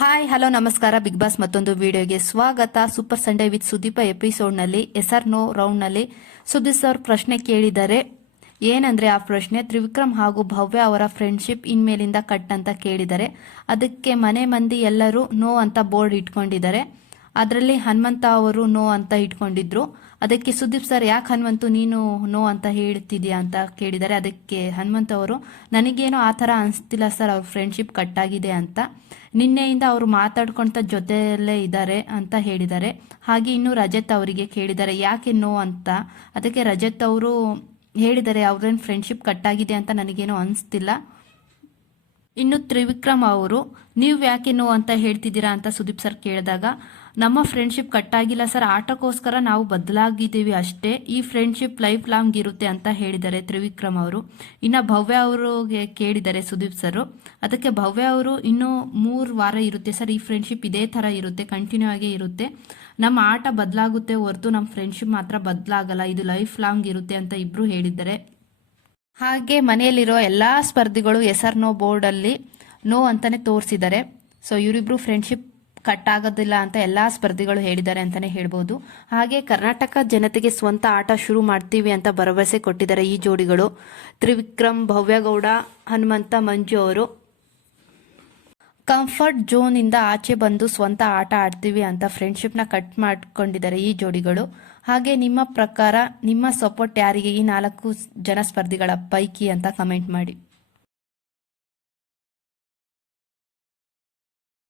Hi, hello, ನಮಸ್ಕಾರ. Big boss ಮತ್ತೊಂದು ವಿಡಿಯೋಗೆ ಸ್ವಾಗತ. ಸೂಪರ್ ಸಂಡೇ ವಿತ್ ಸುದೀಪ ಎಪಿಸೋಡ್ನಲ್ಲಿ ಎಸ್ ಆರ್ ನೋ ರೌಂಡ್ನಲ್ಲಿ ಸುದೀಪ್ ಸರ್ ಪ್ರಶ್ನೆ ಕೇಳಿದ್ದಾರೆ. ಏನಂದ್ರೆ ಆ ಪ್ರಶ್ನೆ, ತ್ರಿವಿಕ್ರಮ್ ಹಾಗೂ ಭವ್ಯ ಅವರ ಫ್ರೆಂಡ್ಶಿಪ್ ಇನ್ಮೇಲಿಂದ ಕಟ್ ಅಂತ ಕೇಳಿದ್ದಾರೆ. ಅದಕ್ಕೆ ಮನೆ ಮಂದಿ ಎಲ್ಲರೂ ನೋ ಅಂತ ಬೋರ್ಡ್ ಇಟ್ಕೊಂಡಿದ್ದಾರೆ. ಅದರಲ್ಲಿ ಹನುಮಂತ ಅವರು ನೋ ಅಂತ ಇಟ್ಕೊಂಡಿದ್ರು. ಅದಕ್ಕೆ ಸುದೀಪ್ ಸರ್, ಯಾಕೆ ಹನುಮಂತು, ನೀನು ನೋ ಅಂತ ಹೇಳ್ತಿದ್ಯಾ ಅಂತ ಕೇಳಿದ್ದಾರೆ ಅದಕ್ಕೆ ಹನುಮಂತ ಅವರು, ನನಗೇನು ಆ ಥರ ಅನಿಸ್ತಿಲ್ಲ ಸರ್, ಅವ್ರ ಫ್ರೆಂಡ್ಶಿಪ್ ಕಟ್ ಆಗಿದೆ ಅಂತ. ನಿನ್ನೆಯಿಂದ ಅವರು ಮಾತಾಡ್ಕೊಂತ ಜೊತೆಯಲ್ಲೇ ಇದ್ದಾರೆ ಅಂತ ಹೇಳಿದ್ದಾರೆ ಹಾಗೆ ಇನ್ನು ರಜತ್ ಅವರಿಗೆ ಕೇಳಿದ್ದಾರೆ ಯಾಕೆ ನೋ ಅಂತ? ಅದಕ್ಕೆ ರಜತ್ ಅವರು ಹೇಳಿದ್ದಾರೆ ಅವ್ರೇನು ಫ್ರೆಂಡ್ಶಿಪ್ ಕಟ್ ಆಗಿದೆ ಅಂತ ನನಗೇನೋ ಅನಿಸ್ತಿಲ್ಲ. ಇನ್ನು ತ್ರಿವಿಕ್ರಮ್ ಅವರು, ನೀವು ಯಾಕೆ ನೋ ಅಂತ ಹೇಳ್ತಿದ್ದೀರಾ ಅಂತ ಸುದೀಪ್ ಸರ್ ಕೇಳಿದಾಗ, ನಮ್ಮ ಫ್ರೆಂಡ್ಶಿಪ್ ಕಟ್ ಆಗಿಲ್ಲ ಸರ್, ಆಟಕ್ಕೋಸ್ಕರ ನಾವು ಬದಲಾಗಿದ್ದೀವಿ ಅಷ್ಟೇ, ಈ ಫ್ರೆಂಡ್ಶಿಪ್ ಲೈಫ್ ಲಾಂಗ್ ಇರುತ್ತೆ ಅಂತ ಹೇಳಿದ್ದಾರೆ ತ್ರಿವಿಕ್ರಮ್ ಅವರು. ಇನ್ನು ಭವ್ಯ ಅವರಿಗೆ ಕೇಳಿದ್ದಾರೆ ಸುದೀಪ್ ಸರ್. ಅದಕ್ಕೆ ಭವ್ಯ ಅವರು ಇನ್ನೂ ಮೂರು ವಾರ ಇರುತ್ತೆ ಸರ್, ಈ ಫ್ರೆಂಡ್ಶಿಪ್ ಇದೇ ಥರ ಇರುತ್ತೆ ಕಂಟಿನ್ಯೂ ಆಗೇ ಇರುತ್ತೆ. ನಮ್ಮ ಆಟ ಬದಲಾಗುತ್ತೆ ಹೊರತು ನಮ್ಮ ಫ್ರೆಂಡ್ಶಿಪ್ ಮಾತ್ರ ಬದಲಾಗಲ್ಲ, ಇದು ಲೈಫ್ ಲಾಂಗ್ ಇರುತ್ತೆ ಅಂತ ಇಬ್ರು ಹೇಳಿದ್ದಾರೆ. ಹಾಗೆ ಮನೆಯಲ್ಲಿರೋ ಎಲ್ಲ ಸ್ಪರ್ಧಿಗಳು ಎಸ್ ನೋ ಬೋರ್ಡಲ್ಲಿ ನೋ ಅಂತಾನೆ ತೋರಿಸಿದ್ದಾರೆ. ಸೊ ಇವರಿಬ್ರು ಫ್ರೆಂಡ್ಶಿಪ್ ಕಟ್ ಆಗೋದಿಲ್ಲ ಅಂತ ಎಲ್ಲ ಸ್ಪರ್ಧಿಗಳು ಹೇಳಿದ್ದಾರೆ ಅಂತಾನೆ ಹೇಳ್ಬೋದು. ಹಾಗೆ ಕರ್ನಾಟಕ ಜನತೆಗೆ ಸ್ವಂತ ಆಟ ಶುರು ಮಾಡ್ತೀವಿ ಅಂತ ಭರವಸೆ ಕೊಟ್ಟಿದ್ದಾರೆ ಈ ಜೋಡಿಗಳು. ತ್ರಿವಿಕ್ರಮ್ ಭವ್ಯಗೌಡ, ಹನುಮಂತ ಮಂಜು ಅವರು ಕಂಫರ್ಟ್ ಝೋನ್ ಇಂದ ಆಚೆ ಬಂದು ಸ್ವಂತ ಆಟ ಆಡ್ತೀವಿ ಅಂತ ಫ್ರೆಂಡ್ಶಿಪ್ನ ಕಟ್ ಮಾಡ್ಕೊಂಡಿದ್ದಾರೆ ಈ ಜೋಡಿಗಳು. ಹಾಗೆ ನಿಮ್ಮ ಪ್ರಕಾರ ನಿಮ್ಮ ಸಪೋರ್ಟ್ ಯಾರಿಗೆ? ಈ ನಾಲ್ಕು ಜನ ಸ್ಪರ್ಧಿಗಳ ಪೈಕಿ ಅಂತ ಕಮೆಂಟ್ ಮಾಡಿ.